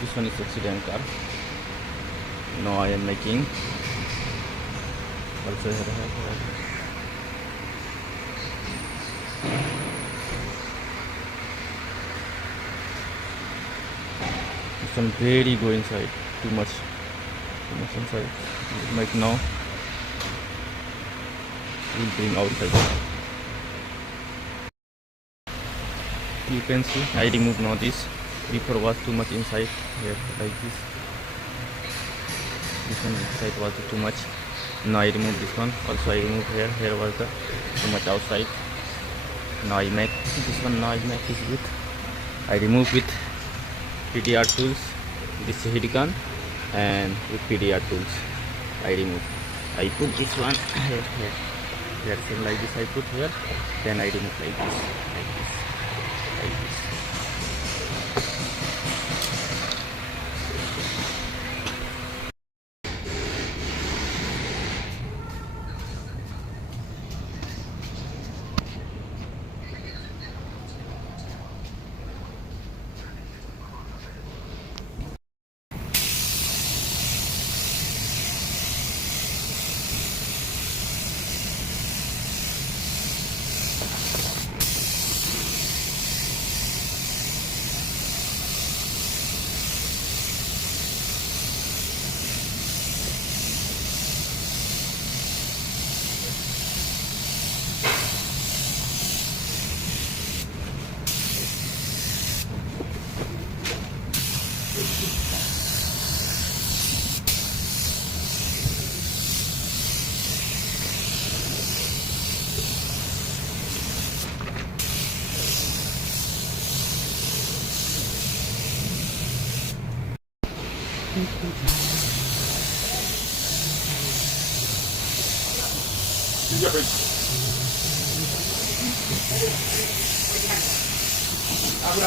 This one is accident car. Now I am making. Also this one very go inside. Too much inside. Like now, we'll bring outside. You can see I remove now this. Before was too much inside here like this. This one inside was too much. Now I remove this one. Also I remove here. Here was the too much outside. Now I make this one. Now I make this with. I remove with PDR tools. This heat gun and with PDR tools. I remove. I put this one here. Same like this I put here. Then I remove like this. Like this.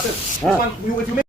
This one, you